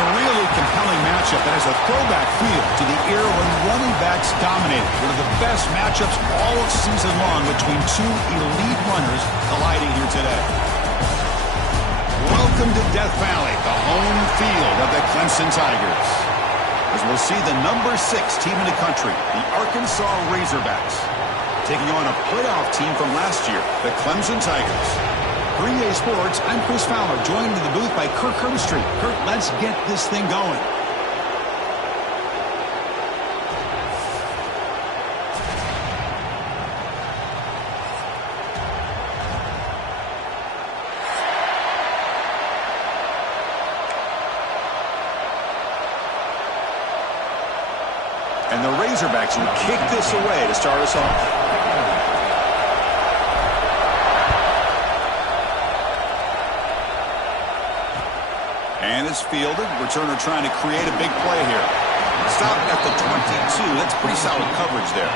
a really compelling matchup that has a throwback feel to the era when running backs dominated. One of the best matchups all season long between two elite runners colliding here today. Welcome to Death Valley, the home field of the Clemson Tigers. As we'll see the number 6 team in the country, the Arkansas Razorbacks, taking on a playoff team from last year, the Clemson Tigers. For EA Sports, I'm Chris Fowler, joined in the booth by Kirk Herbstreit. Kirk, let's get this thing going. And the Razorbacks will kick this away to start us off. And it's fielded. Returner trying to create a big play here. Stop at the 22. That's pretty solid coverage there.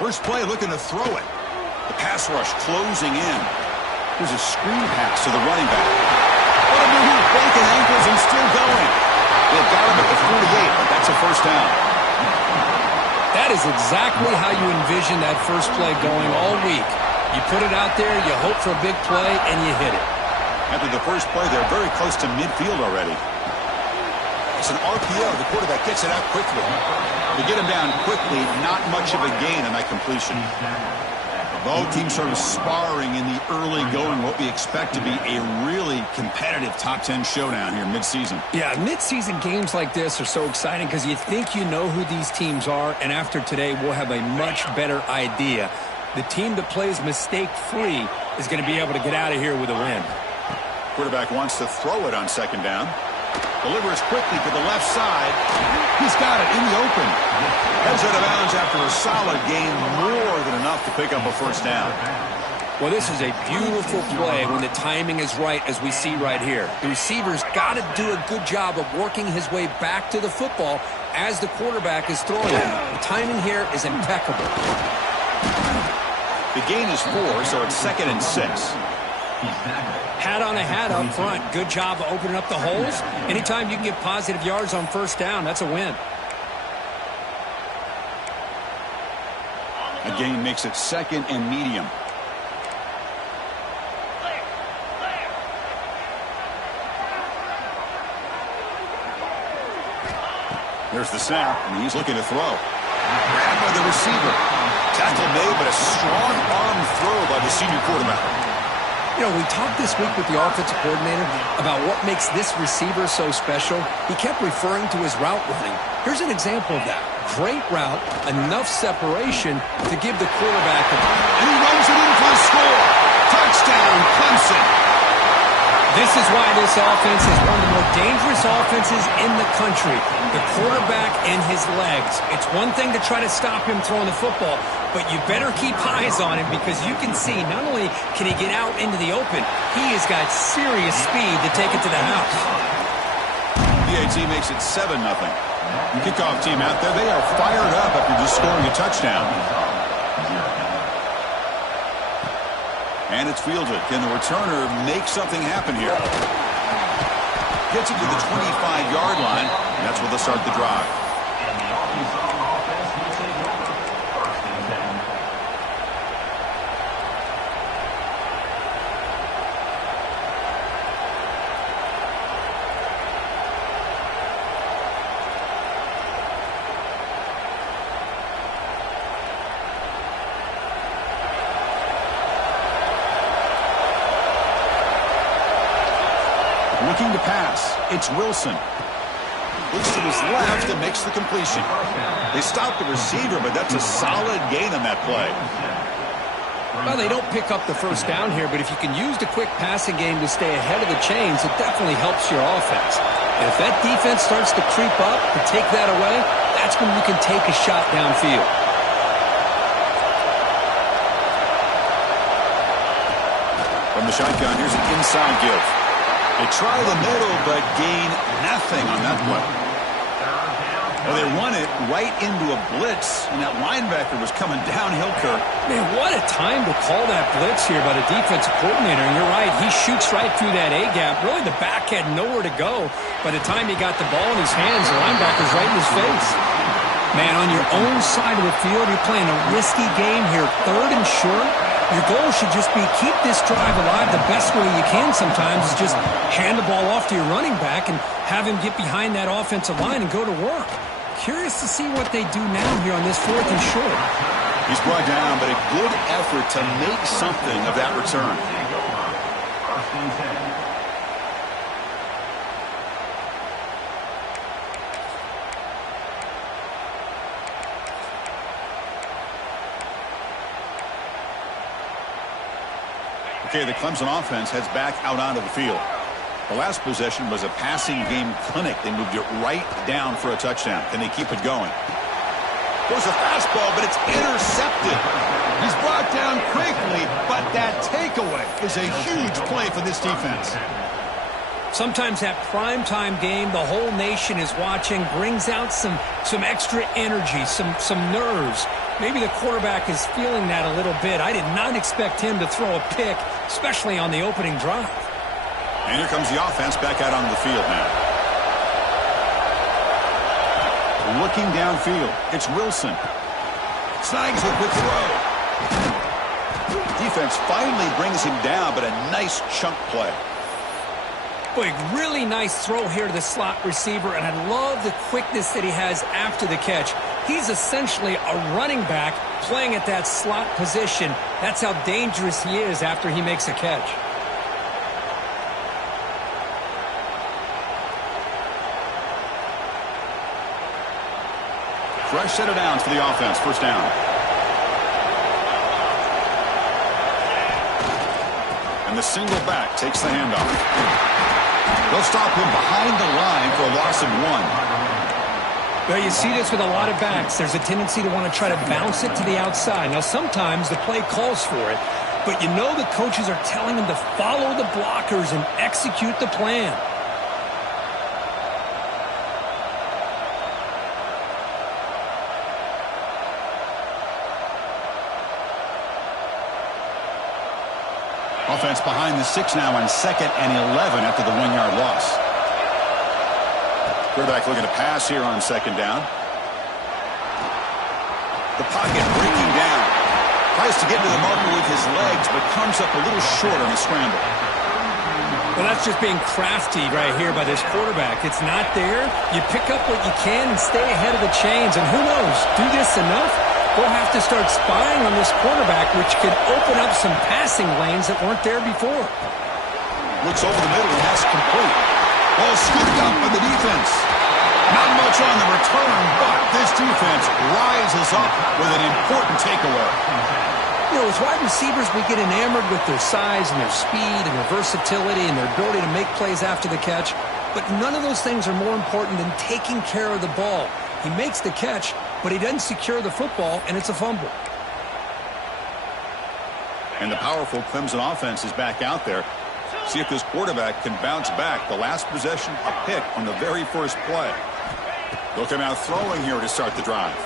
First play looking to throw it. The pass rush closing in. Here's a screen pass to the running back. What a move, breaking ankles and still going. They've got him at the 48, but that's a first down. That is exactly how you envision that first play going all week. You put it out there, you hope for a big play, and you hit it. After the first play, they're very close to midfield already. It's an RPO. The quarterback gets it out quickly. To get him down quickly, not much of a gain on that completion. Both teams sort of sparring in the early going, what we expect to be a really competitive top 10 showdown here mid-season. Yeah, mid-season games like this are so exciting because you think you know who these teams are, and after today we'll have a much better idea. The team that plays mistake-free is going to be able to get out of here with a win. Quarterback wants to throw it on second down. Delivers quickly to the left side. He's got it in the open. Heads out of bounds after a solid gain, more than enough to pick up a first down. Well, this is a beautiful play when the timing is right, as we see right here. The receiver's got to do a good job of working his way back to the football as the quarterback is throwing it. The timing here is impeccable. The gain is 4, so it's 2nd and 6. Hat on a hat up front. Good job of opening up the holes. Anytime you can get positive yards on first down, that's a win. A gain makes it 2nd and medium. There's the snap, and he's looking to throw. Grabbed by the receiver. Tackle made, but a strong arm throw by the senior quarterback. You know, we talked this week with the offensive coordinator about what makes this receiver so special. He kept referring to his route running. Here's an example of that. Great route, enough separation to give the quarterback a... And he runs it in for a score. Touchdown, Clemson. This is why this offense is one of the more dangerous offenses in the country. The quarterback and his legs. It's one thing to try to stop him throwing the football, but you better keep eyes on him because you can see not only can he get out into the open, he has got serious speed to take it to the house. PAT makes it 7-0. Kickoff team out there, they are fired up after just scoring a touchdown. And it's fielded. Can the returner make something happen here? Gets it to the 25-yard line, and that's where they'll start the drive. Looking to pass. It's Wilson. Looks to his left and makes the completion. They stopped the receiver, but that's a solid gain on that play. Well, they don't pick up the first down here, but if you can use the quick passing game to stay ahead of the chains, it definitely helps your offense. And if that defense starts to creep up to take that away, that's when you can take a shot downfield. From the shotgun, here's an inside give. They try the middle, but gain nothing on that play. Well, they run it right into a blitz, and that linebacker was coming downhill, Kirk. Man, what a time to call that blitz here by the defensive coordinator. And you're right, he shoots right through that A-gap. Really, the back had nowhere to go. By the time he got the ball in his hands, the linebacker's right in his face. Man, on your own side of the field, you're playing a risky game here, 3rd and short. Your goal should just be keep this drive alive the best way you can sometimes is just hand the ball off to your running back and have him get behind that offensive line and go to work. Curious to see what they do now here on this 4th and short. He's brought down, but a good effort to make something of that return. Okay, the Clemson offense heads back out onto the field. The last possession was a passing game clinic. They moved it right down for a touchdown. Can they keep it going? Goes a fastball, but it's intercepted. He's brought down quickly, but that takeaway is a huge play for this defense. Sometimes that primetime game, the whole nation is watching, brings out some extra energy, some nerves. Maybe the quarterback is feeling that a little bit. I did not expect him to throw a pick, especially on the opening drive. And here comes the offense back out on the field now. Looking downfield, it's Wilson. Snags a quick throw. Defense finally brings him down, but a nice chunk play. Boy, really nice throw here to the slot receiver, and I love the quickness that he has after the catch. He's essentially a running back playing at that slot position. That's how dangerous he is after he makes a catch. Fresh set of downs for the offense. 1st down. And the single back takes the handoff. They'll stop him behind the line for a loss of 1. Well, you see this with a lot of backs. There's a tendency to want to try to bounce it to the outside. Now, sometimes the play calls for it, but you know the coaches are telling them to follow the blockers and execute the plan. Offense behind the 6 now on 2nd and 11 after the 1-yard loss. Quarterback looking to pass here on 2nd down. The pocket breaking down. Tries to get to the marker with his legs, but comes up a little short on the scramble. Well, that's just being crafty right here by this quarterback. It's not there. You pick up what you can and stay ahead of the chains. And who knows, do this enough, we'll have to start spying on this quarterback, which could open up some passing lanes that weren't there before. Looks over the middle and has complete. Ball scooped up by the defense. Not much on the return, but this defense rises up with an important takeaway. You know, as wide receivers, we get enamored with their size and their speed and their versatility and their ability to make plays after the catch. But none of those things are more important than taking care of the ball. He makes the catch, but he doesn't secure the football, and it's a fumble. And the powerful Clemson offense is back out there. See if this quarterback can bounce back. The last possession, a pick on the very first play. They'll come out throwing here to start the drive.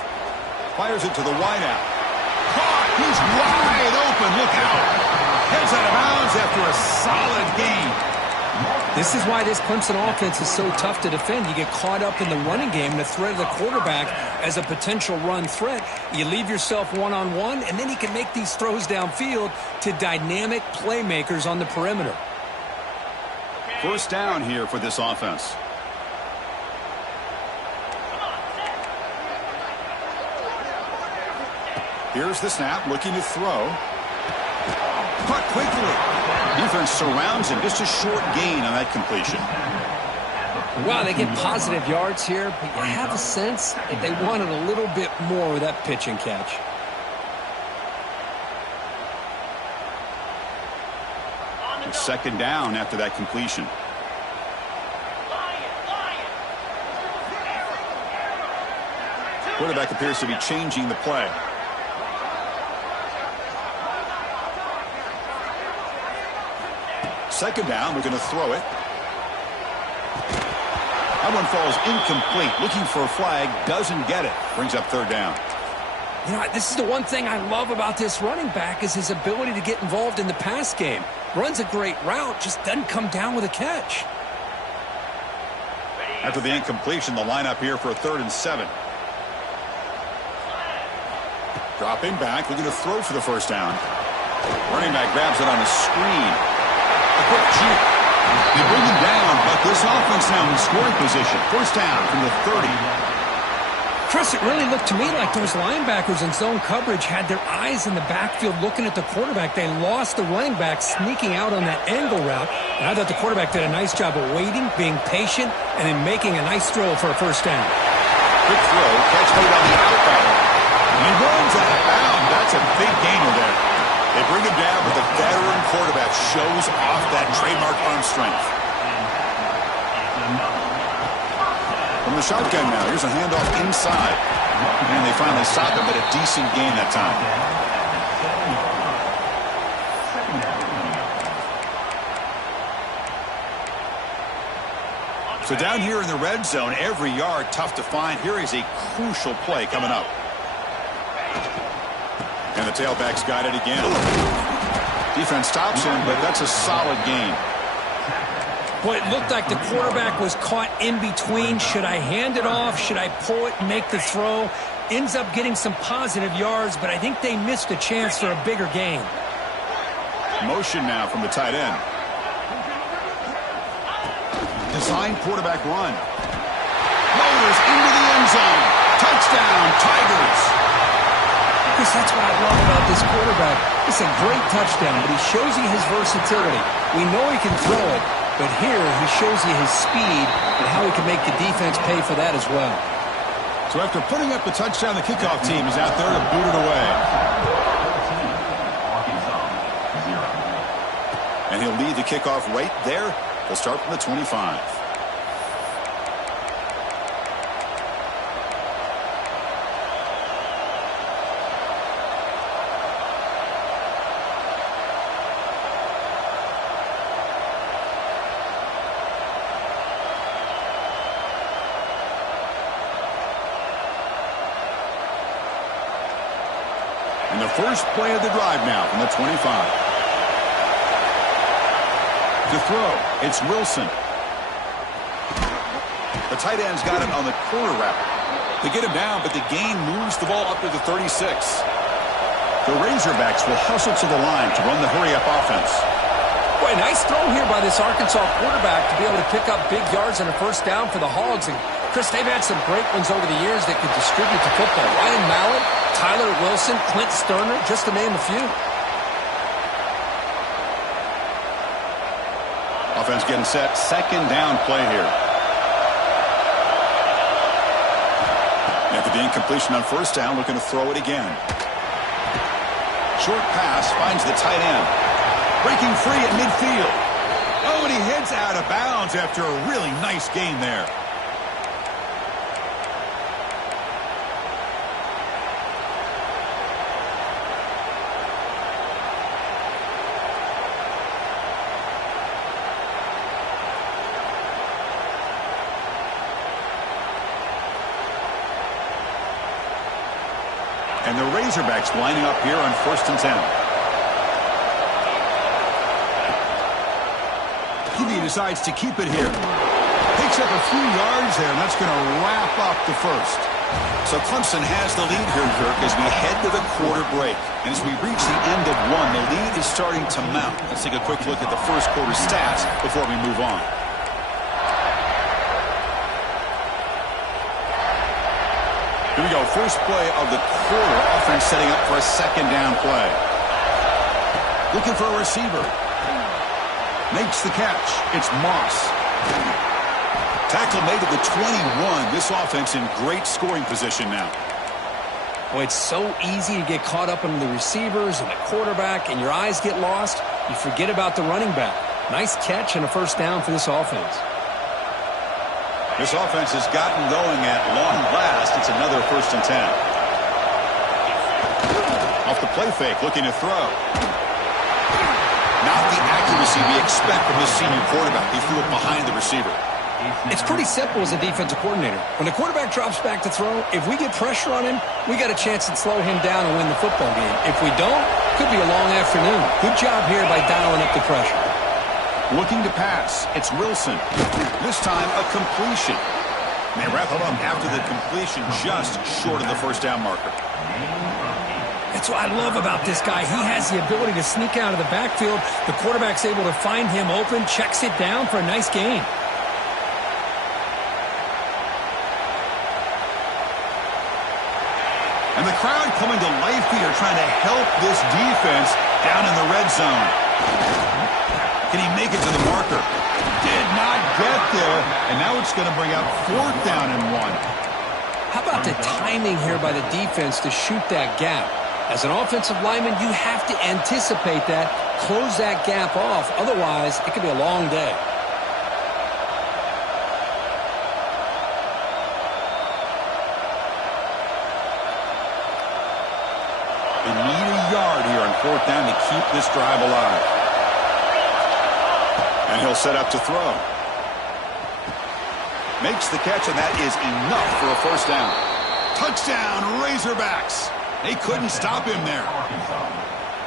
Fires it to the wideout. Caught! He's wide open. Look out. Heads out of bounds after a solid gain. This is why this Clemson offense is so tough to defend. You get caught up in the running game and the threat of the quarterback as a potential run threat. You leave yourself one-on-one, and then he can make these throws downfield to dynamic playmakers on the perimeter. 1st down here for this offense. Here's the snap, looking to throw. Caught quickly. Defense surrounds him. Just a short gain on that completion. Wow, they get positive yards here, but you have a sense that they wanted a little bit more with that pitch and catch. It's 2nd down after that completion. Quarterback appears to be changing the play. Second down, we're going to throw it. That one falls incomplete. Looking for a flag, doesn't get it. Brings up third down. You know, this is the one thing I love about this running back is his ability to get involved in the pass game. Runs a great route, just doesn't come down with a catch. After the incompletion, the lineup here for a 3rd and 7. Dropping back, looking to throw for the first down. Running back grabs it on a screen. A quick juke. They bring him down, but this offense now in scoring position. First down from the 30. Chris, it really looked to me like those linebackers in zone coverage had their eyes in the backfield looking at the quarterback. They lost the running back sneaking out on that angle route. And I thought the quarterback did a nice job of waiting, being patient, and then making a nice throw for a first down. Quick throw, catch made on the outside. He runs out of bounds. That's a big gainer there. They bring him down, but the veteran quarterback shows off that trademark arm strength. From the shotgun now, here's a handoff inside. And they finally stop him at a decent gain that time. So down here in the red zone, every yard tough to find. Here is a crucial play coming up. And the tailback's got it again. Defense stops him, but that's a solid gain. Boy, it looked like the quarterback was caught in between. Should I hand it off? Should I pull it and make the throw? Ends up getting some positive yards, but I think they missed a chance for a bigger gain. Motion now from the tight end. Design quarterback run. Motors into the end zone. Touchdown, Tigers. Chris, that's what I love about this quarterback. It's a great touchdown, but he shows you his versatility. We know he can throw it, but here he shows you his speed and how he can make the defense pay for that as well. So after putting up the touchdown, the kickoff team is out there to boot it away. And he'll lead the kickoff right there. They'll start from the 25. And the first play of the drive now from the 25. To throw, it's Wilson. The tight end's got it on the corner route. They get him down, but the gain moves the ball up to the 36. The Razorbacks will hustle to the line to run the hurry-up offense. Boy, nice throw here by this Arkansas quarterback to be able to pick up big yards and a first down for the Hogs. And, Chris, they've had some great ones over the years that could distribute the football. Ryan Mallett, Tyler Wilson, Clint Sterner, just to name a few. Offense getting set. Second down play here. After the incompletion on first down, looking to throw it again. Short pass finds the tight end. Breaking free at midfield. Oh, and he heads out of bounds after a really nice gain there. And the Razorbacks lining up here on 1st and 10. He decides to keep it here. Picks up a few yards there, and that's going to wrap up the first. So Clemson has the lead here, Kirk, as we head to the quarter break. And as we reach the end of one, the lead is starting to mount. Let's take a quick look at the first quarter stats before we move on. Here we go, first play of the quarter. Offense setting up for a second down play. Looking for a receiver. Makes the catch. It's Moss. Tackle made at the 21. This offense in great scoring position now. Well, it's so easy to get caught up in the receivers and the quarterback, and your eyes get lost. You forget about the running back. Nice catch and a first down for this offense. This offense has gotten going at long last. It's another 1st and 10. Off the play fake, looking to throw. Not the accuracy we expect from this senior quarterback. He threw it behind the receiver. It's pretty simple as a defensive coordinator. When the quarterback drops back to throw, if we get pressure on him, we got a chance to slow him down and win the football game. If we don't, could be a long afternoon. Good job here by dialing up the pressure. Looking to pass. It's Wilson. This time, a completion. And they wrap it up after the completion, just short of the first down marker. That's what I love about this guy. He has the ability to sneak out of the backfield. The quarterback's able to find him open, checks it down for a nice gain. And the crowd coming to life here, trying to help this defense down in the red zone. Can he make it to the marker? Did not get there, and now it's going to bring up 4th down and 1. How about the timing here by the defense to shoot that gap? As an offensive lineman, you have to anticipate that, close that gap off. Otherwise, it could be a long day. They need a yard here on 4th down to keep this drive alive. And he'll set up to throw. Makes the catch, and that is enough for a 1st down. Touchdown, Razorbacks. They couldn't stop him there.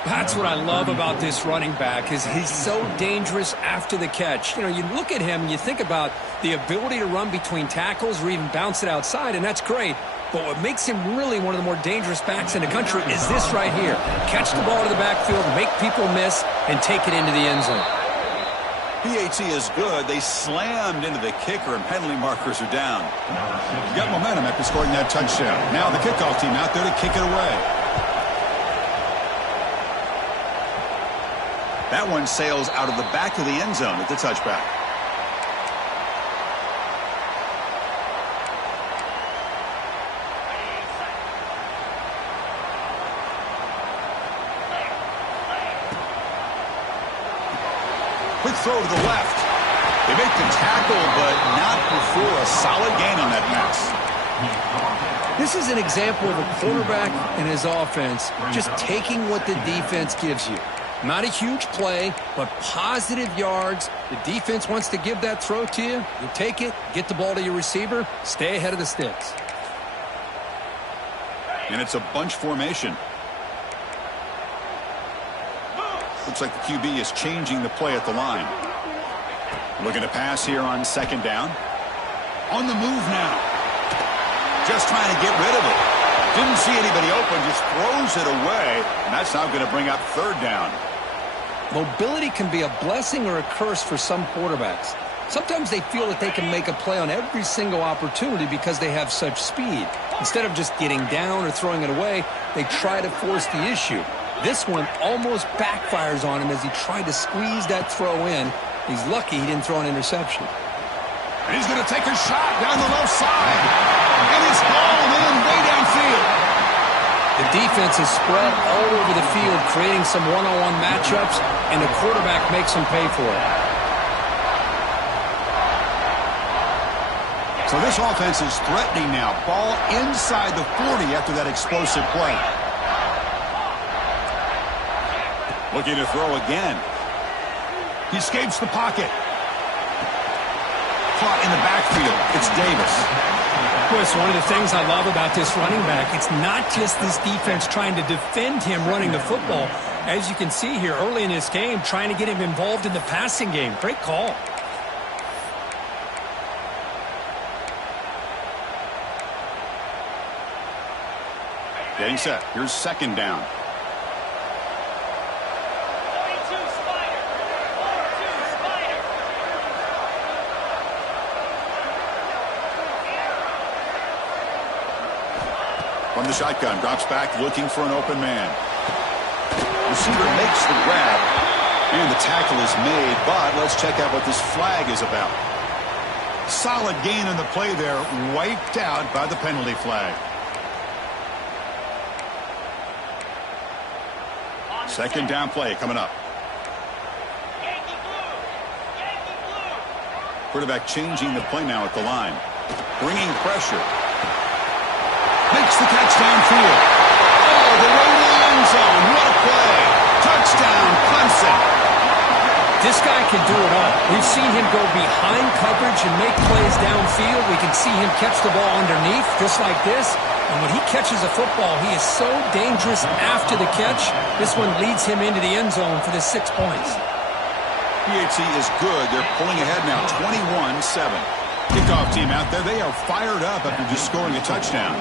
That's what I love about this running back, is he's so dangerous after the catch. You know, you look at him and you think about the ability to run between tackles or even bounce it outside, and that's great. But what makes him really one of the more dangerous backs in the country is this right here. Catch the ball to the backfield, make people miss, and take it into the end zone. PAT is good. They slammed into the kicker, and penalty markers are down. You got momentum after scoring that touchdown. Now the kickoff team out there to kick it away. That one sails out of the back of the end zone at the touchback. Quick throw to the left. They make the tackle, but not before a solid gain on that pass. This is an example of a quarterback and his offense just taking what the defense gives you. Not a huge play, but positive yards. The defense wants to give that throw to you. You take it, get the ball to your receiver, stay ahead of the sticks. And it's a bunch formation. Looks like the QB is changing the play at the line. Looking to pass here on 2nd down. On the move now. Just trying to get rid of it. Didn't see anybody open, just throws it away. And that's now going to bring up 3rd down. Mobility can be a blessing or a curse for some quarterbacks. Sometimes they feel that they can make a play on every single opportunity because they have such speed. Instead of just getting down or throwing it away, they try to force the issue. This one almost backfires on him as he tried to squeeze that throw in. He's lucky he didn't throw an interception. And he's going to take a shot down the left side. And it's hauled in way downfield. The defense is spread all over the field, creating some one-on-one matchups, and the quarterback makes them pay for it. So this offense is threatening now. Ball inside the 40 after that explosive play. Looking to throw again. He escapes the pocket. Caught in the backfield. It's Davis. Chris, one of the things I love about this running back, it's not just this defense trying to defend him running the football. As you can see here early in this game, trying to get him involved in the passing game. Great call. Getting set. Here's 2nd down. From the shotgun, drops back, looking for an open man. Receiver makes the grab, and the tackle is made, but let's check out what this flag is about. Solid gain on the play there, wiped out by the penalty flag. 2nd down play coming up. Quarterback changing the play now at the line. Bringing pressure. Makes the catch downfield. Oh, the way to the end zone. What a play. Touchdown, Clemson. This guy can do it all. We've seen him go behind coverage and make plays downfield. We can see him catch the ball underneath, just like this. And when he catches a football, he is so dangerous after the catch. This one leads him into the end zone for the 6 points. PHC is good. They're pulling ahead now, 21-7. Kickoff team out there. They are fired up after just scoring a touchdown.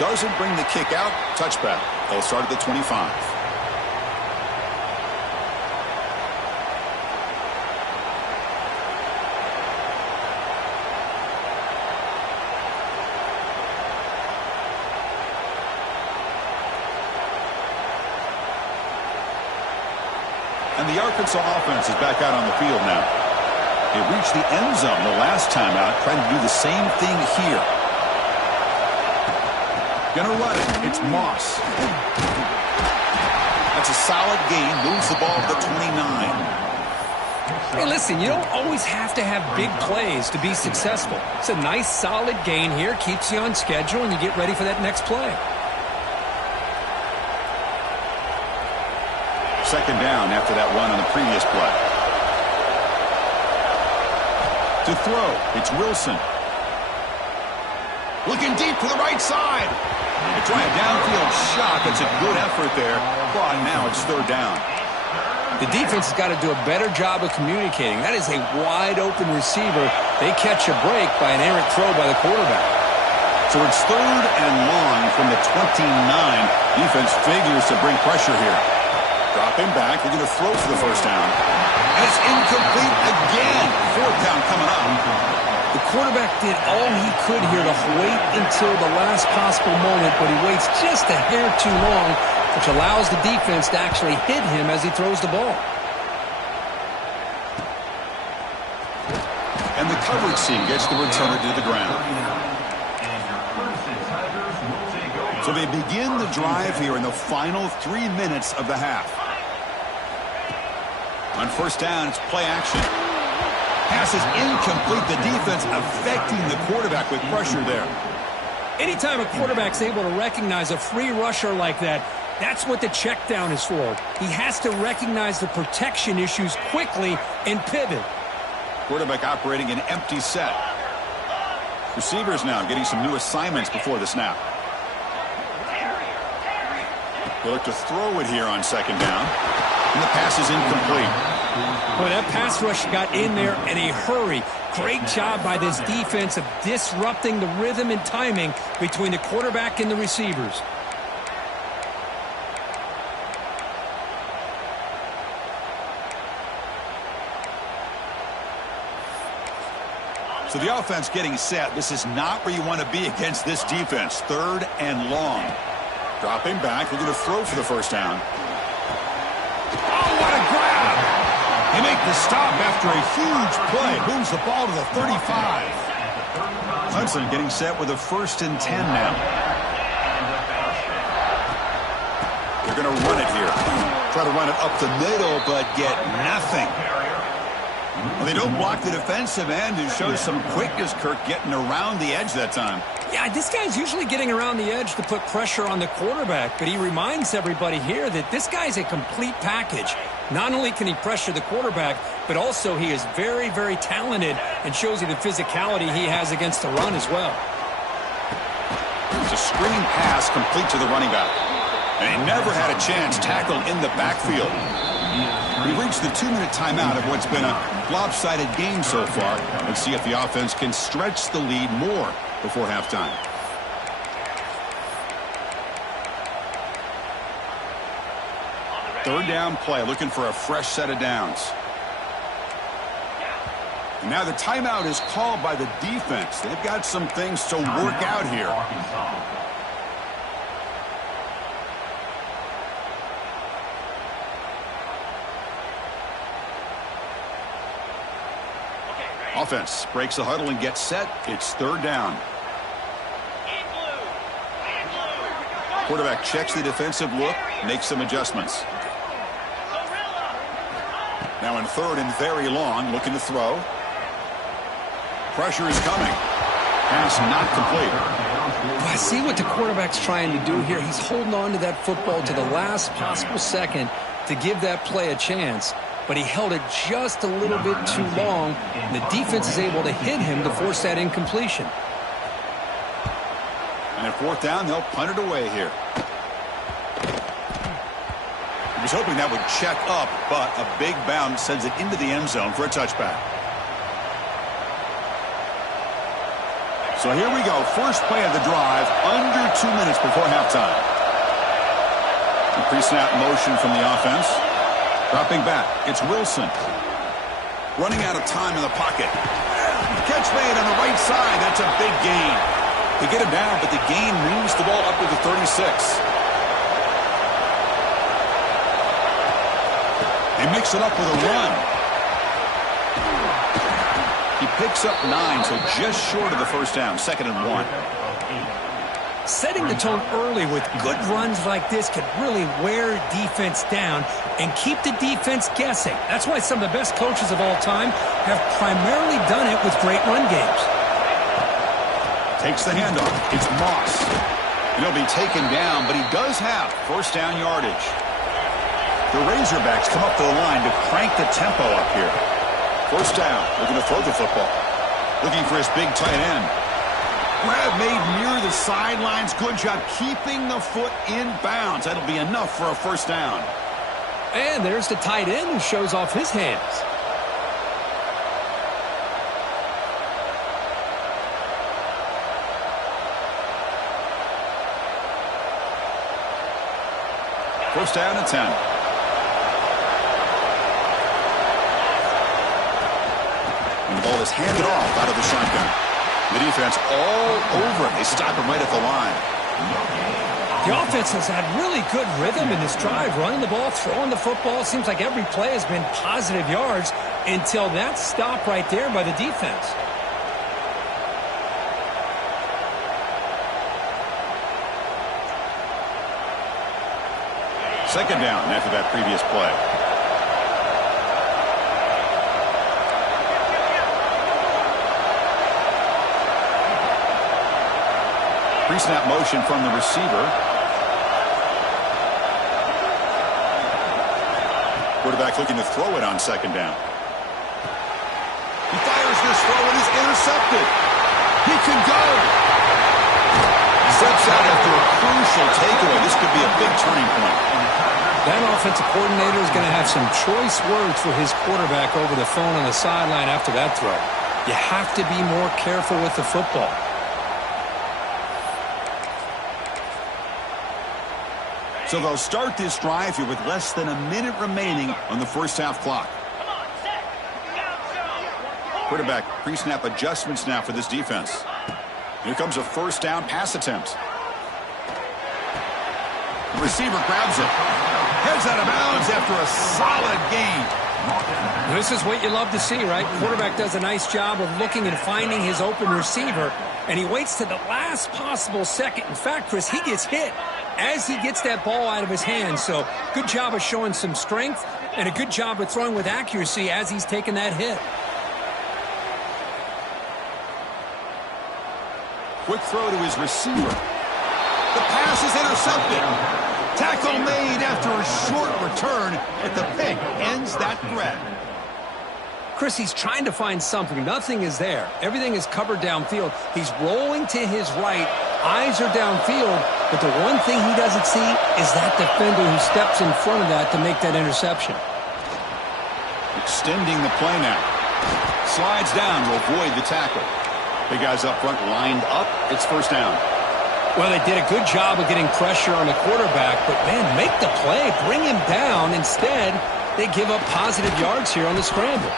Doesn't bring the kick out. Touchback. They'll start at the 25. And the Arkansas offense is back out on the field now. They reached the end zone the last time out, trying to do the same thing here. Gonna run it. It's Moss. That's a solid gain. Moves the ball to the 29. Hey, listen, you don't always have to have big plays to be successful. It's a nice, solid gain here. Keeps you on schedule, and you get ready for that next play. Second down after that run on the previous play. To throw, it's Wilson. Looking deep to the right side. They try a downfield shot. That's a good effort there. But now it's third down. The defense has got to do a better job of communicating. That is a wide-open receiver. They catch a break by an errant throw by the quarterback. So it's third and long from the 29. Defense figures to bring pressure here. Dropping back. They're going to throw for the first down. And it's incomplete again. Fourth down coming up. The quarterback did all he could here to wait until the last possible moment, but he waits just a hair too long, which allows the defense to actually hit him as he throws the ball. And the coverage team gets the returner to the ground. So they begin the drive here in the final 3 minutes of the half. On first down, it's play action. Pass is incomplete. The defense affecting the quarterback with pressure there. Anytime a quarterback's able to recognize a free rusher like that, that's what the check down is for. He has to recognize the protection issues quickly and pivot. Quarterback operating an empty set. Receivers now getting some new assignments before the snap. They look to throw it here on second down. And the pass is incomplete. Boy, that pass rush got in there in a hurry. Great job by this defense of disrupting the rhythm and timing between the quarterback and the receivers. So the offense getting set. This is not where you want to be against this defense. Third and long. Dropping back. They're going to throw for the first down. Oh, what a grab! They make the stop after a huge play. Moves the ball to the 35. Hudson getting set with a 1st and 10 now. They're going to run it here. Try to run it up the middle, but get nothing. Well, they don't block the defensive end and show some quickness, Kirk, getting around the edge that time. Yeah, this guy's usually getting around the edge to put pressure on the quarterback, but he reminds everybody here that this guy's a complete package. Not only can he pressure the quarterback, but also he is very, very talented and shows you the physicality he has against the run as well. It's a screen pass complete to the running back. And he never had a chance tackled in the backfield. We reached the 2-minute timeout of what's been a lopsided game so far. Let's see if the offense can stretch the lead more before halftime. Third down play, looking for a fresh set of downs. And now the timeout is called by the defense. They've got some things to work out here. Offense breaks the huddle and gets set. It's third down. Quarterback checks the defensive look, makes some adjustments. Now in third and very long, looking to throw. Pressure is coming. Pass not complete. I see what the quarterback's trying to do here. He's holding on to that football to the last possible second to give that play a chance, but he held it just a little bit too long, and the defense is able to hit him to force that incompletion. And at fourth down, they'll punt it away here. He was hoping that would check up, but a big bounce sends it into the end zone for a touchback. So here we go. First play of the drive, under 2 minutes before halftime. Pre-snap motion from the offense. Dropping back, it's Wilson. Running out of time in the pocket. Catch made on the right side. That's a big gain. They get him down, but the gain moves the ball up to the 36. They mix it up with a run. He picks up 9, so just short of the first down, 2nd and 1. Setting the tone early with good runs like this can really wear defense down and keep the defense guessing. That's why some of the best coaches of all time have primarily done it with great run games. Takes the handoff. It's Moss. He'll be taken down, but he does have first down yardage. The Razorbacks come up to the line to crank the tempo up here. First down. Looking to throw the football. Looking for his big tight end. Grab made near the sidelines. Good job keeping the foot in bounds. That'll be enough for a first down. And there's the tight end who shows off his hands. First down and 10. And the ball is handed off out of the shotgun. The defense all over him. They stop him right at the line. The offense has had really good rhythm in this drive, running the ball, throwing the football. Seems like every play has been positive yards until that stop right there by the defense. Second down after that previous play. Pre-snap motion from the receiver. Quarterback looking to throw it on second down. He fires this throw and is intercepted. He can go. Steps out after a crucial takeaway. This could be a big turning point. That offensive coordinator is going to have some choice words for his quarterback over the phone on the sideline after that throw. You have to be more careful with the football. So they'll start this drive here with less than a minute remaining on the first half clock. Quarterback pre-snap adjustments now for this defense. Here comes a first down pass attempt. The receiver grabs it. Heads out of bounds after a solid gain. This is what you love to see, right? Quarterback does a nice job of looking and finding his open receiver, and he waits to the last possible second. In fact, Chris, he gets hit as he gets that ball out of his hands. So good job of showing some strength and a good job of throwing with accuracy as he's taking that hit. Quick throw to his receiver. The pass is intercepted. Tackle made after a short return, but the pick ends that threat. Chris, he's trying to find something. Nothing is there. Everything is covered downfield. He's rolling to his right. Eyes are downfield, but the one thing he doesn't see is that defender who steps in front of that to make that interception. Extending the play now. Slides down to avoid the tackle. The guys up front lined up. It's first down. Well, they did a good job of getting pressure on the quarterback, but, man, make the play. Bring him down. Instead, they give up positive yards here on the scramble.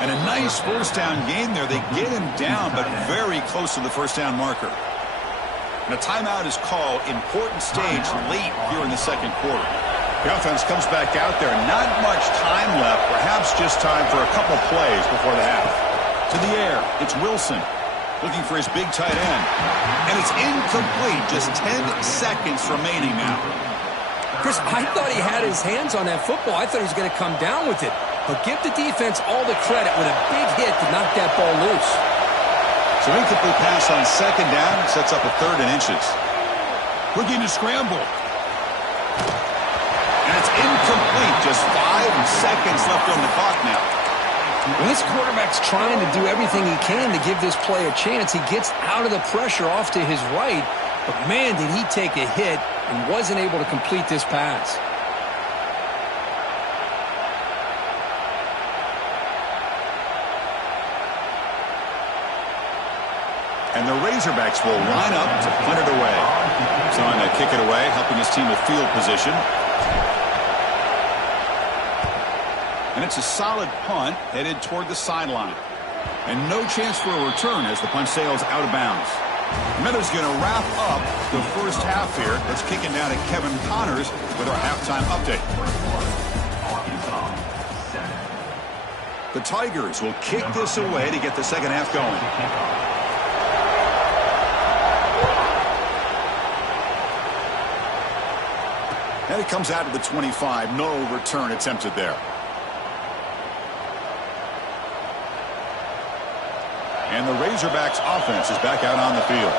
And a nice first down gain there. They get him down, but very close to the first down marker. And a timeout is called. Important stage late here in the second quarter. The offense comes back out there. Not much time left. Perhaps just time for a couple plays before the half. To the air. It's Wilson. Looking for his big tight end. And it's incomplete. Just 10 seconds remaining now. Chris, I thought he had his hands on that football. I thought he was going to come down with it. But give the defense all the credit with a big hit to knock that ball loose. So incomplete pass on second down sets up a third and inches. Looking to scramble. And it's incomplete. Just 5 seconds left on the clock now. When this quarterback's trying to do everything he can to give this play a chance, he gets out of the pressure off to his right. But, man, did he take a hit and wasn't able to complete this pass. And the Razorbacks will line up to punt it away. So on to kick it away, helping his team with field position. And it's a solid punt headed toward the sideline. And no chance for a return as the punt sails out of bounds. Meadows going to wrap up the first half here. Let's kick it down to Kevin Connors with our halftime update. The Tigers will kick this away to get the second half going. And it comes out to the 25. No return attempted there. And the Razorbacks offense is back out on the field.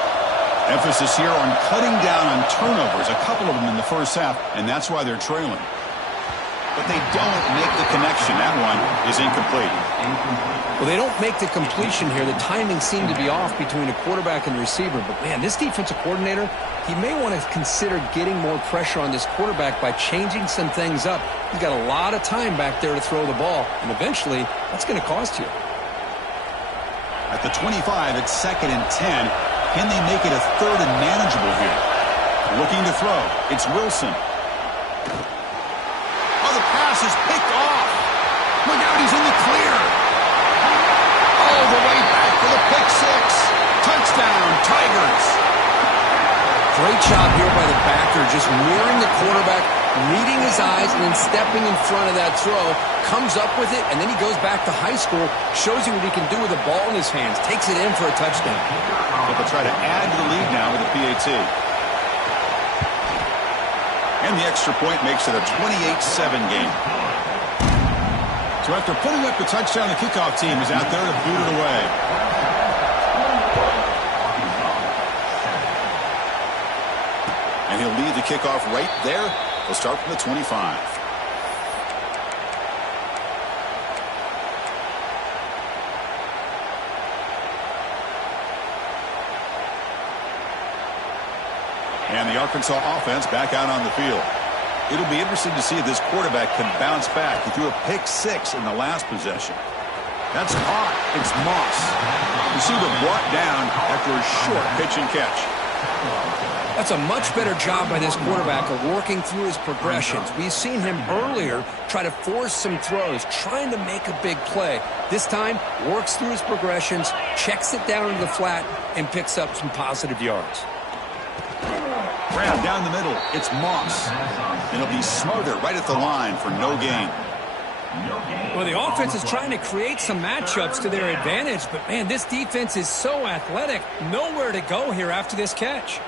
Emphasis here on cutting down on turnovers, a couple of them in the first half, and that's why they're trailing. But they don't make the connection. That one is incomplete. Well, they don't make the completion here. The timing seemed to be off between a quarterback and the receiver. But, man, this defensive coordinator, he may want to consider getting more pressure on this quarterback by changing some things up. He's got a lot of time back there to throw the ball, and eventually that's going to cost you. At the 25, it's 2nd and 10. Can they make it a third and manageable here? Looking to throw. It's Wilson. Oh, the pass is picked off. Look out, he's in the clear. All the way back for the pick six. Touchdown, Tigers. Great job here by the backer, just mirroring the quarterback, reading his eyes, and then stepping in front of that throw. Comes up with it, and then he goes back to high school, shows you what he can do with the ball in his hands, takes it in for a touchdown. But they'll try to add to the lead now with a PAT. And the extra point makes it a 28-7 game. So after putting up the touchdown, the kickoff team is out there to boot it away. And he'll lead the kickoff right there. He'll start from the 25. And the Arkansas offense back out on the field. It'll be interesting to see if this quarterback can bounce back. He threw a pick six in the last possession. That's caught. It's Moss. Receiver brought down after a short pitch and catch. That's a much better job by this quarterback of working through his progressions. We've seen him earlier try to force some throws, trying to make a big play. This time, works through his progressions, checks it down into the flat, and picks up some positive yards. Grab down the middle. It's Moss. And he'll be smothered right at the line for no gain. Well, the offense is trying to create some matchups to their advantage, but, man, this defense is so athletic. Nowhere to go here after this catch.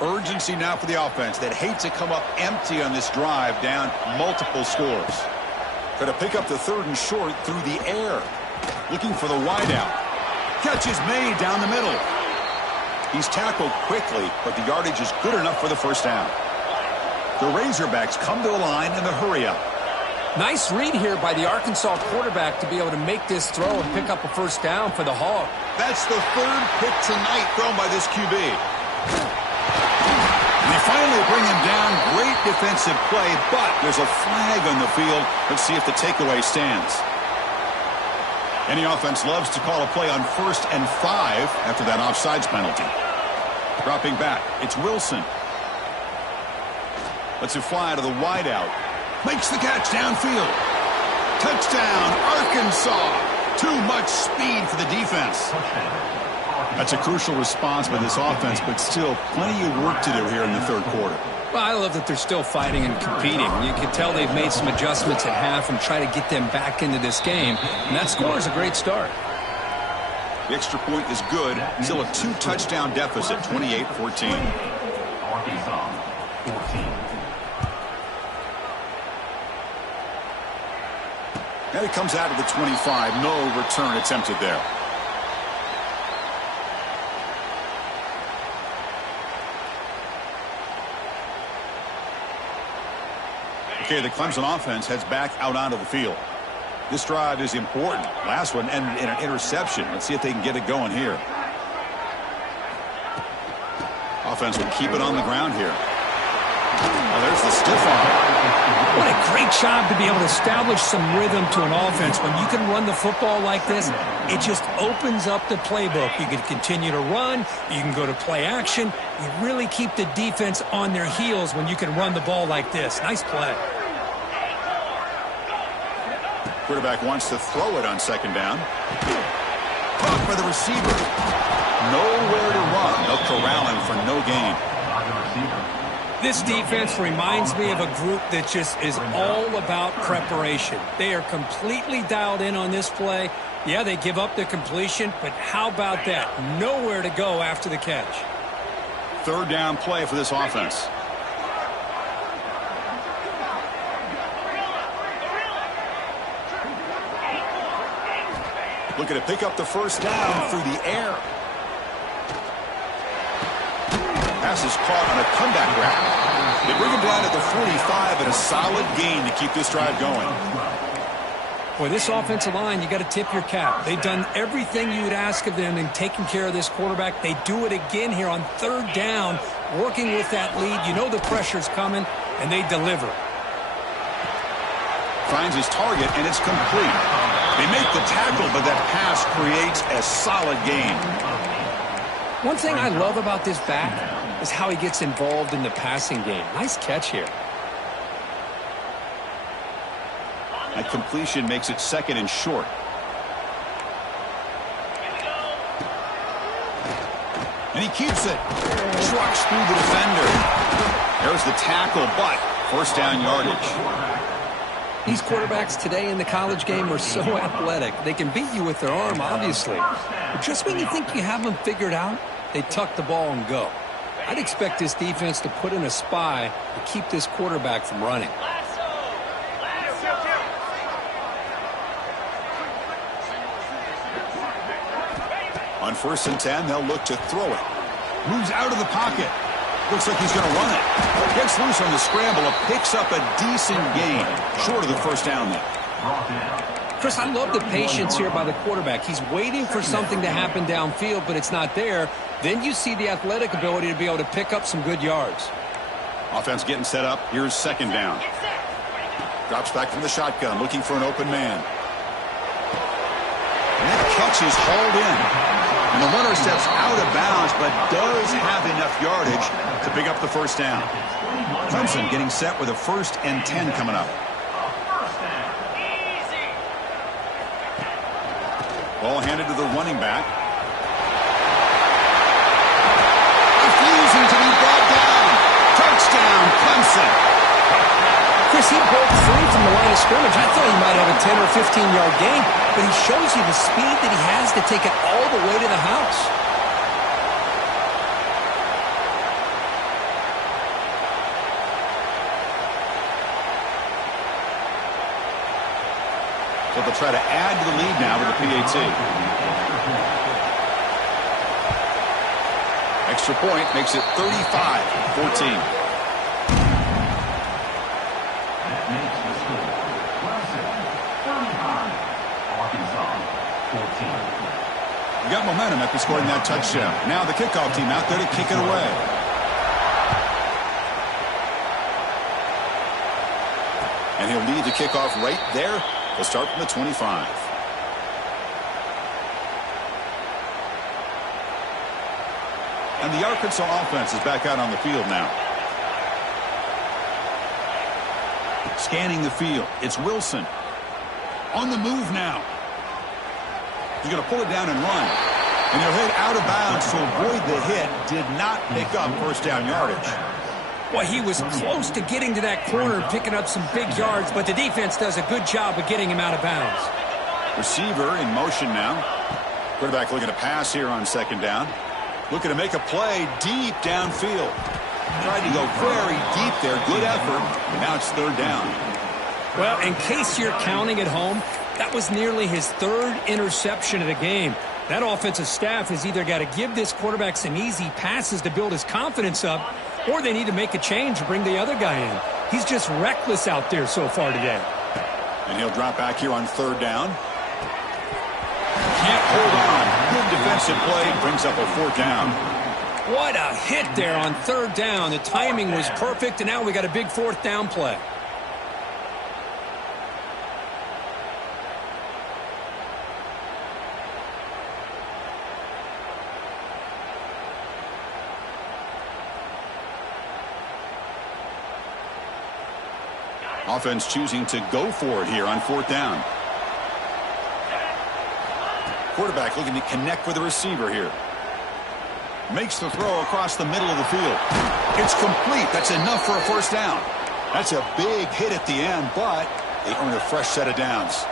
Urgency now for the offense that hates to come up empty on this drive, down multiple scores. Going to pick up the third and short through the air. Looking for the wideout. Catch is made down the middle. He's tackled quickly, but the yardage is good enough for the first down. The Razorbacks come to the line in the hurry-up. Nice read here by the Arkansas quarterback to be able to make this throw and pick up a first down for the Hog. That's the third pick tonight thrown by this QB. And they finally bring him down. Great defensive play, but there's a flag on the field. Let's see if the takeaway stands. Any offense loves to call a play on 1st and 5 after that offsides penalty. Dropping back, it's Wilson. Lets it fly to the wideout. Makes the catch downfield. Touchdown, Arkansas. Too much speed for the defense. That's a crucial response by this offense, but still plenty of work to do here in the third quarter. Well, I love that they're still fighting and competing. You can tell they've made some adjustments at half and try to get them back into this game. And that score is a great start. The extra point is good. Still a 2-touchdown deficit, 28-14. And it comes out of the 25. No return attempted there. Okay, the Clemson offense heads back out onto the field. This drive is important. Last one ended in an interception. Let's see if they can get it going here. Offense will keep it on the ground here. Oh, there's the stiff arm. What a great job to be able to establish some rhythm to an offense. When you can run the football like this, it just opens up the playbook. You can continue to run. You can go to play action. You really keep the defense on their heels when you can run the ball like this. Nice play. Quarterback wants to throw it on second down. Caught by the receiver. Nowhere to run. They'll corral him for no gain. This defense reminds me of a group that just is all about preparation. They are completely dialed in on this play. Yeah, they give up the completion, but how about that? Nowhere to go after the catch. Third down play for this offense. Looking to pick up the first down through the air. Pass is caught on a comeback route. They bring him down at the 45 and a solid gain to keep this drive going. Boy, this offensive line, you got to tip your cap. They've done everything you would ask of them in taking care of this quarterback. They do it again here on third down, working with that lead. You know the pressure's coming, and they deliver. Finds his target, and it's complete. They make the tackle, but that pass creates a solid gain. One thing I love about this back is how he gets involved in the passing game. Nice catch here. That completion makes it second and short. And he keeps it. Trucks through the defender. There's the tackle, but first down yardage. These quarterbacks today in the college game are so athletic. They can beat you with their arm, obviously. But just when you think you have them figured out, they tuck the ball and go. I'd expect this defense to put in a spy to keep this quarterback from running. On 1st and 10, they'll look to throw it. Moves out of the pocket. Looks like he's going to run it. Gets loose on the scramble. Picks up a decent gain. Short of the first down there. Chris, I love the patience here by the quarterback. He's waiting for something to happen downfield, but it's not there. Then you see the athletic ability to be able to pick up some good yards. Offense getting set up. Here's second down. Drops back from the shotgun, looking for an open man. And that catch is hauled in. And the runner steps out of bounds, but does have enough yardage to pick up the first down. Clemson getting set with a 1st and 10 coming up. Ball handed to the running back. Refusing to be brought down. Touchdown, Clemson. Chris, he broke free from the line of scrimmage. I thought he might have a 10 or 15-yard gain, but he shows you the speed that he has to take it all the way to the house. So they'll try to add to the lead now with the PAT. Extra point makes it 35-14. We got momentum after scoring that touchdown. Now the kickoff team out there to kick it away. And he'll lead the kickoff right there. They'll start from the 25. And the Arkansas offense is back out on the field now. Scanning the field. It's Wilson. On the move now. He's going to pull it down and run. And he'll head out of bounds to avoid the hit. Did not pick up first down yardage. Well, he was close to getting to that corner and picking up some big yards, but the defense does a good job of getting him out of bounds. Receiver in motion now. Quarterback looking to pass here on second down. Looking to make a play deep downfield. Tried to go very deep there. Good effort. Now it's third down. Well, in case you're counting at home, That was nearly his third interception of the game. That offensive staff has either got to give this quarterback some easy passes to build his confidence up, or they need to make a change to bring the other guy in. He's just reckless out there so far today. And he'll drop back here on third down. Can't hold on. Good defensive play. Brings up a fourth down. What a hit there on third down. The timing was perfect, and now we got a big fourth down play. Offense choosing to go for it here on fourth down. Quarterback looking to connect with the receiver here. Makes the throw across the middle of the field. It's complete. That's enough for a first down. That's a big hit at the end, but they earn a fresh set of downs.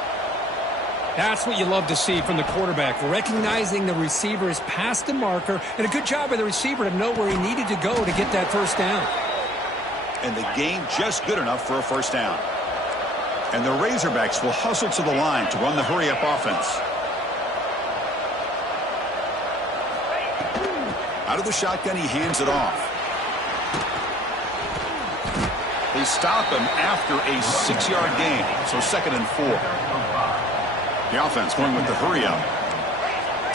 That's what you love to see from the quarterback, recognizing the receiver is past the marker, and a good job by the receiver to know where he needed to go to get that first down. And the gain just good enough for a first down. And the Razorbacks will hustle to the line to run the hurry-up offense. Out of the shotgun, he hands it off. They stop him after a 6-yard gain, so 2nd and 4. The offense going with the hurry-up.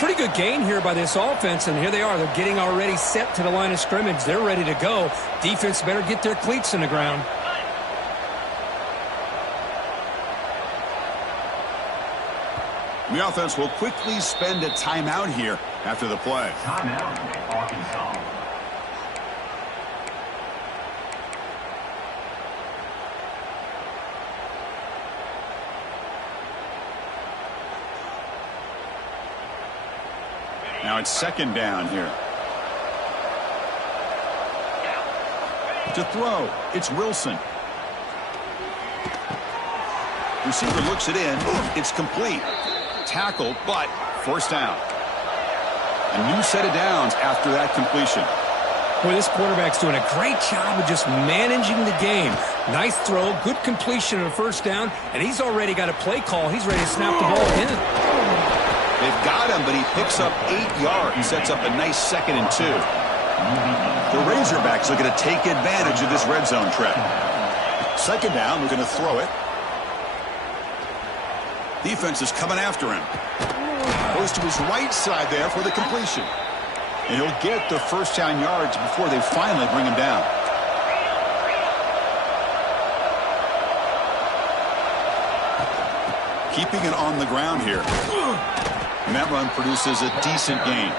Pretty good gain here by this offense, and here they are. They're getting already set to the line of scrimmage. They're ready to go. Defense better get their cleats in the ground. The offense will quickly spend a timeout here after the play. Timeout, Arkansas. Now it's 2nd down here. To throw, it's Wilson. Receiver looks it in. It's complete. Tackle, but first down. A new set of downs after that completion. Boy, this quarterback's doing a great job of just managing the game. Nice throw, good completion on a first down, and he's already got a play call. He's ready to snap the ball in. They've got him, but he picks up 8 yards and sets up a nice 2nd and 2. The Razorbacks looking to take advantage of this red zone trip. 2nd down, we're going to throw it. Defense is coming after him. Goes to his right side there for the completion. And he'll get the first down yards before they finally bring him down. Keeping it on the ground here. And that run produces a decent gain.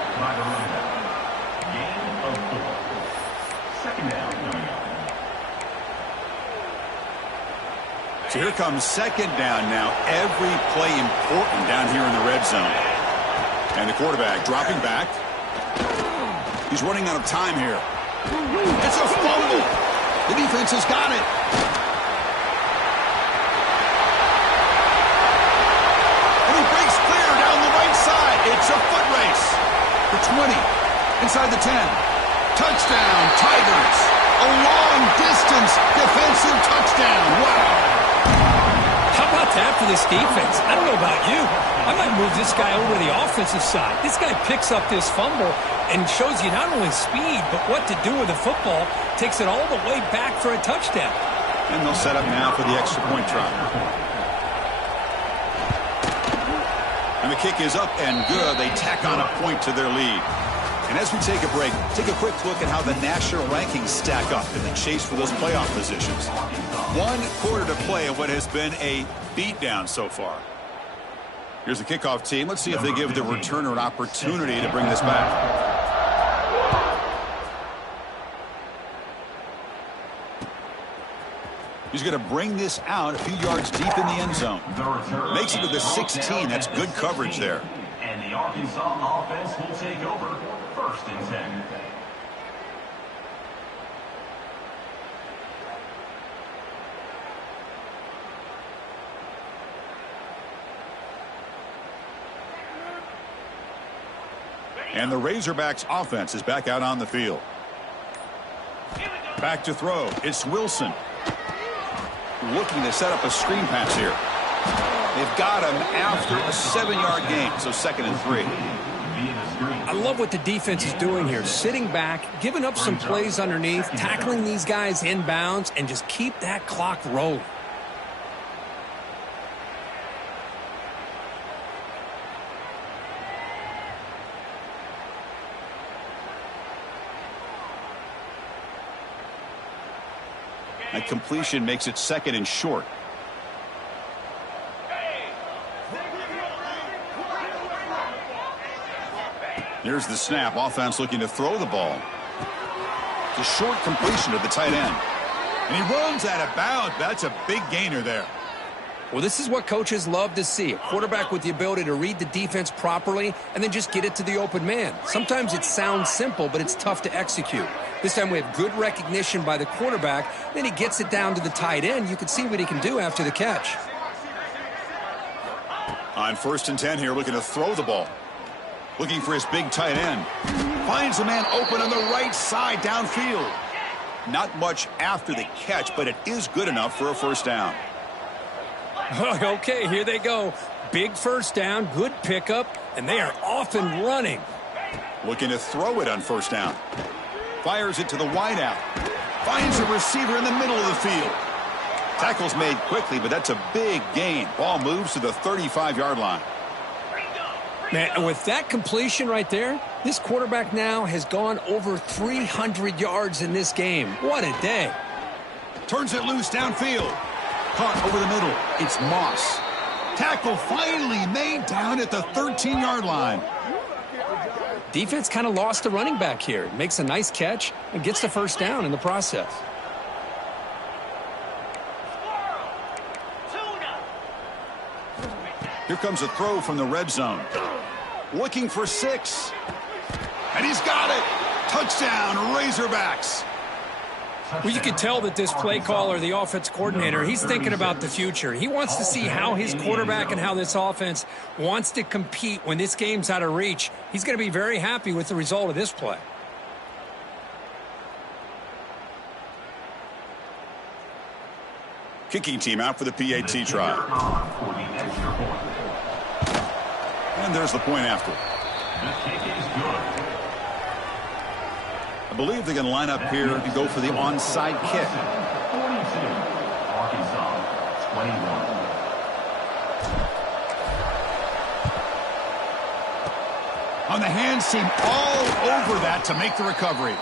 Gain of 4. 2nd down. So here comes 2nd down now. Every play important down here in the red zone. And the quarterback dropping back. He's running out of time here. It's a fumble. The defense has got it. And he breaks clear down the right side. It's a foot race. The 20. Inside the 10. Touchdown, Tigers. A long-distance defensive touchdown. Wow. How about that for this defense? I don't know about you. I might move this guy over to the offensive side. This guy picks up this fumble and shows you not only speed, but what to do with the football. Takes it all the way back for a touchdown. And they'll set up now for the extra point try. And the kick is up and good. They tack on a point to their lead. And as we take a break, take a quick look at how the national rankings stack up in the chase for those playoff positions. 1 quarter to play in what has been a beatdown so far. Here's the kickoff team. Let's see if they give the returner an opportunity to bring this back. He's going to bring this out a few yards deep in the end zone. Makes it to the 16. That's good coverage there. And the Arkansas offense will take over. 1st and 10. And the Razorbacks offense is back out on the field. Back to throw. It's Wilson. Looking to set up a screen pass here. They've got him after a 7-yard gain, so 2nd and 3. I love what the defense is doing here. Sitting back, giving up some plays underneath, tackling these guys inbounds, and just keep that clock rolling. That completion makes it 2nd and short. Here's the snap. Offense looking to throw the ball. It's a short completion to the tight end. And he runs out of bounds. That's a big gainer there. Well, this is what coaches love to see. A quarterback with the ability to read the defense properly and then just get it to the open man. Sometimes it sounds simple, but it's tough to execute. This time we have good recognition by the quarterback. Then he gets it down to the tight end. You can see what he can do after the catch. On 1st and 10 here, looking to throw the ball. Looking for his big tight end. Finds a man open on the right side downfield. Not much after the catch, but it is good enough for a 1st down. Okay, here they go. Big 1st down, good pickup, and they are off and running. Looking to throw it on 1st down. Fires it to the wideout. Finds a receiver in the middle of the field. Tackle's made quickly, but that's a big gain. Ball moves to the 35-yard line. Man, with that completion right there, this quarterback now has gone over 300 yards in this game. What a day. Turns it loose downfield. Caught over the middle. It's Moss. Tackle finally made down at the 13-yard line. Defense kind of lost the running back here. Makes a nice catch and gets the 1st down in the process. Here comes a throw from the red zone. Looking for 6. And he's got it. Touchdown, Razorbacks. Well, you can tell that this play caller, the offense coordinator, he's thinking about the future. He wants to see how his quarterback and how this offense wants to compete when this game's out of reach. He's going to be very happy with the result of this play. Kicking team out for the PAT try. And there's the point after. I believe they're going to line up here and go for the onside kick. 42, Arkansas, 21. On the hands team, all over that to make the recovery.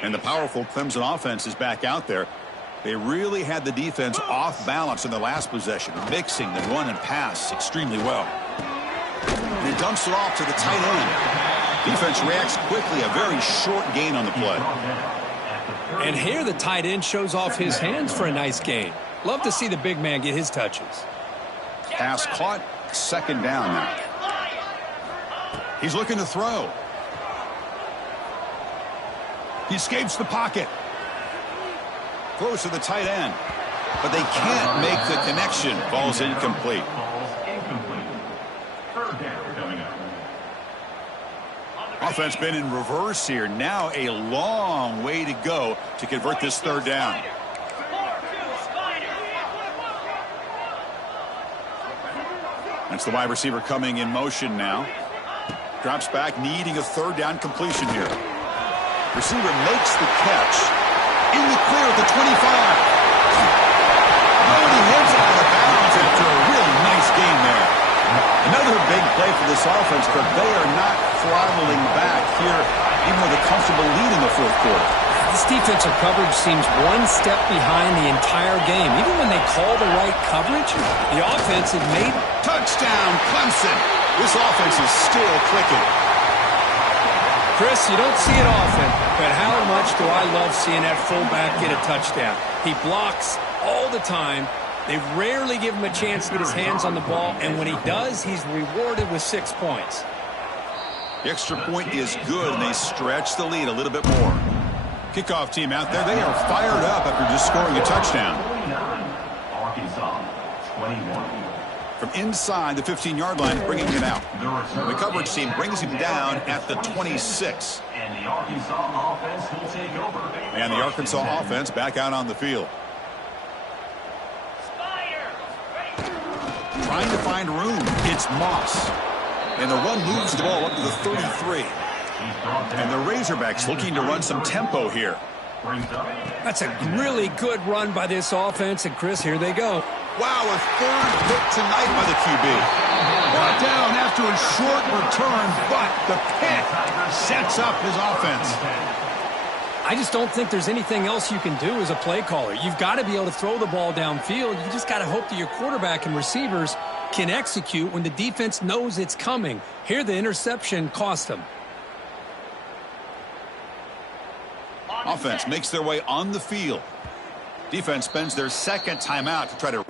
And the powerful Clemson offense is back out there. They really had the defense off balance in the last possession, mixing the run and pass extremely well. And he dumps it off to the tight end. Defense reacts quickly, a very short gain on the play. And here the tight end shows off his hands for a nice gain. Love to see the big man get his touches. Pass caught, 2nd down now. He's looking to throw. He escapes the pocket. Throws to the tight end. But they can't make the connection. Ball's incomplete. Offense been in reverse here. Now a long way to go to convert this 3rd down. That's the wide receiver coming in motion now. Drops back, needing a 3rd down completion here. Receiver makes the catch. In the clear at the 25. Oh, and he heads out of bounds after a really nice gain there. Another big play for this offense, but they are not throttling back here, even with a comfortable lead in the 4th quarter. This defensive coverage seems one step behind the entire game. Even when they call the right coverage, the offense has made... Touchdown, Clemson. This offense is still clicking. Chris, you don't see it often, but how much do I love seeing that fullback get a touchdown. He blocks all the time. They rarely give him a chance to get his hands on the ball, and when he does, he's rewarded with 6 points. The extra point is good, and they stretch the lead a little bit more. Kickoff team out there, they are fired up after just scoring a touchdown. Arkansas, 21. From inside the 15-yard line, bringing it out. The coverage team brings him down at the 26. And the Arkansas offense will take over. And the Arkansas offense back out on the field. Trying to find room. It's Moss. And the run moves the ball up to the 33. And the Razorbacks looking to run some tempo here. That's a really good run by this offense. And, Chris, here they go. Wow, a third hit tonight by the QB. Brought down after a short return, but the pick sets up his offense. I just don't think there's anything else you can do as a play caller. You've got to be able to throw the ball downfield. You just got to hope that your quarterback and receivers can execute when the defense knows it's coming. Here, the interception cost them. Offense makes their way on the field. Defense spends their second timeout to try to